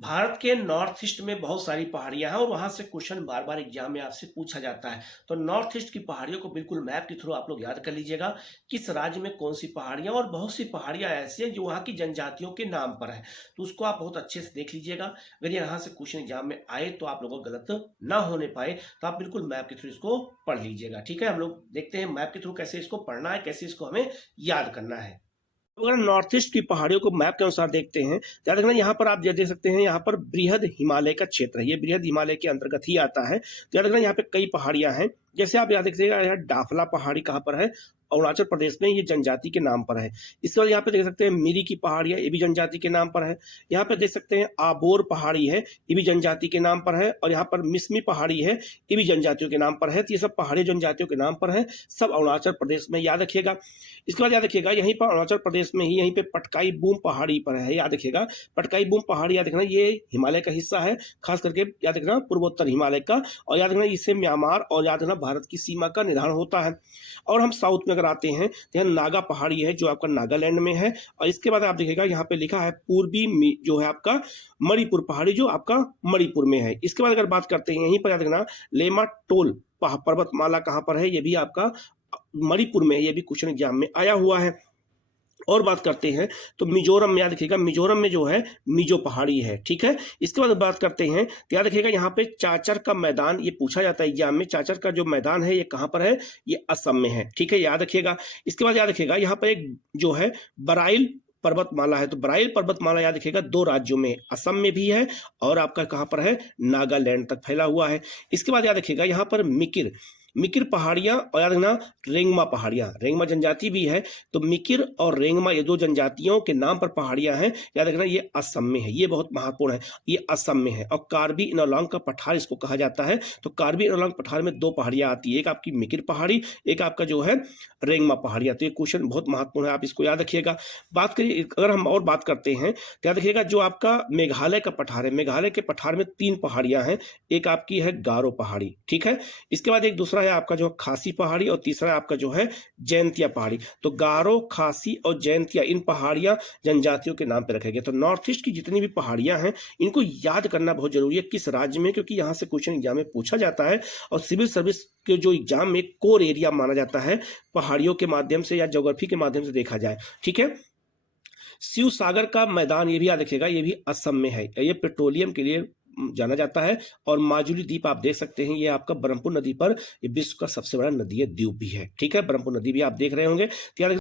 भारत के north east में बहुत सारी पहाड़ियां हैं और वहां से क्वेश्चन बार बार एग्जाम में आपसे पूछा जाता है। तो नॉर्थ ईस्ट की पहाड़ियों को बिल्कुल मैप के थ्रू आप लोग याद कर लीजिएगा, किस राज्य में कौन सी पहाड़ियां, और बहुत सी पहाड़ियां ऐसी हैं जो वहाँ की जनजातियों के नाम पर है। तो उसको आप बहुत अच्छे से देख लीजिएगा। अगर यहाँ से क्वेश्चन एग्जाम में आए तो आप लोगों को गलत ना होने पाए, तो आप बिल्कुल मैप के थ्रू इसको पढ़ लीजिएगा। ठीक है, हम लोग देखते हैं मैप के थ्रू कैसे इसको पढ़ना है, कैसे इसको हमें याद करना है। अगर नॉर्थ ईस्ट की पहाड़ियों को मैप के अनुसार देखते हैं तो याद रखना, यहाँ पर आप देख सकते हैं, यहाँ पर बृहद हिमालय का क्षेत्र है, ये बृहद हिमालय के अंतर्गत ही आता है। तो याद रखना यहाँ पे कई पहाड़ियां हैं, जैसे आप याद रखिएगा, यहाँ डाफला पहाड़ी कहाँ पर है, अरुणाचल प्रदेश में, ये जनजाति के नाम पर है। इसके बाद यहाँ पे देख सकते हैं मिरी की पहाड़ी है, ये भी जनजाति के नाम पर है। यहाँ पे देख सकते हैं आबोर पहाड़ी है, ये भी जनजाति के नाम पर है। और यहाँ पर मिसमी पहाड़ी है, ये भी जनजातियों के नाम पर है। तो ये सब पहाड़ी जनजातियों के नाम पर है, सब अरुणाचल प्रदेश में, याद रखिएगा। इसके बाद याद रखिएगा, यहीं पर अरुणाचल प्रदेश में ही यहीं पे पटकाई बूम पहाड़ी पर है, याद रखिएगा। पटकाई बूम पहाड़ी याद रखना, ये हिमालय का हिस्सा है, खास करके याद रखना पूर्वोत्तर हिमालय का। और याद रखना इससे म्यांमार और याद रखना भारत की सीमा का निर्धारण होता है। और हम साउथ में अगर आते हैं तो यहाँ नागा पहाड़ी है, जो आपका नागालैंड में है। और इसके बाद आप देखिएगा यहाँ पे लिखा है पूर्वी जो है आपका मणिपुर पहाड़ी, जो आपका मणिपुर में है। इसके बाद अगर बात करते हैं, यहीं पर याद रखना लेमा टोल पर्वतमाला कहाँ पर है, ये भी आपका मणिपुर में, ये भी क्वेश्चन एग्जाम में आया हुआ है। और बात करते हैं तो मिजोरम में, याद रखिएगा मिजोरम में जो है मिजो पहाड़ी है। ठीक है, इसके बाद बात करते हैं तो याद रखिएगा यहाँ पे चाचर का मैदान, ये पूछा जाता है एग्जाम में, चाचर का जो मैदान है ये कहाँ पर है, ये असम में है। ठीक है, याद रखिएगा। इसके बाद याद रखिएगा यहाँ पर एक जो है बराइल पर्वतमाला है, तो बराइल पर्वतमाला याद रखिएगा दो राज्यों में, असम में भी है और आपका कहाँ पर है, नागालैंड तक फैला हुआ है। इसके बाद याद रखिएगा यहाँ पर मिकिर मिकिर पहाड़ियां, और याद रखना रेंगमा पहाड़ियां, रेंगमा जनजाति भी है। तो मिकिर और रेंगमा ये दो जनजातियों के नाम पर पहाड़ियां हैं, याद रखना ये असम में है, ये बहुत महत्वपूर्ण है, ये असम में है। और कार्बी इनोलोंग का पठार इसको कहा जाता है। तो कार्बी इनोलोंग पठार में दो पहाड़ियां आती है, एक आपकी मिकिर पहाड़ी, एक आपका जो है रेंगमा पहाड़ियां। तो ये क्वेश्चन बहुत महत्वपूर्ण है, आप इसको याद रखिएगा। बात करिए, अगर हम और बात करते हैं तो याद रखिएगा जो आपका मेघालय का पठार है, मेघालय के पठार में तीन पहाड़ियां हैं, एक आपकी है गारो पहाड़ी। ठीक है, इसके बाद एक दूसरा है आपका जो खासी पहाड़ी, और तीसरा है आपका जो है जैंतिया पहाड़ी। तो गारो, खासी और जैंतिया, इन पहाड़ियां जनजातियों के नाम पे रखे गए। तो नॉर्थ ईस्ट की जितनी भी पहाड़ियां हैं इनको याद करना बहुत जरूरी है, किस राज्य में, क्योंकि यहां से क्वेश्चन एग्जाम में पूछा जाता है। और सिविल सर्विस के जो एग्जाम में कोर एरिया माना जाता है, पहाड़ियों के माध्यम से या ज्योग्राफी के माध्यम से देखा जाए। ठीक है, शिव सागर का मैदान, ये भी याद रखिएगा, ये भी असम में है, ये पेट्रोलियम के लिए जाना जाता है। और माजुली द्वीप आप देख सकते हैं, ये आपका ब्रह्मपुत्र नदी पर, ये विश्व का सबसे बड़ा नदी है, द्वीप भी है। ठीक है, ब्रह्मपुत्र नदी भी आप देख रहे होंगे। तो याद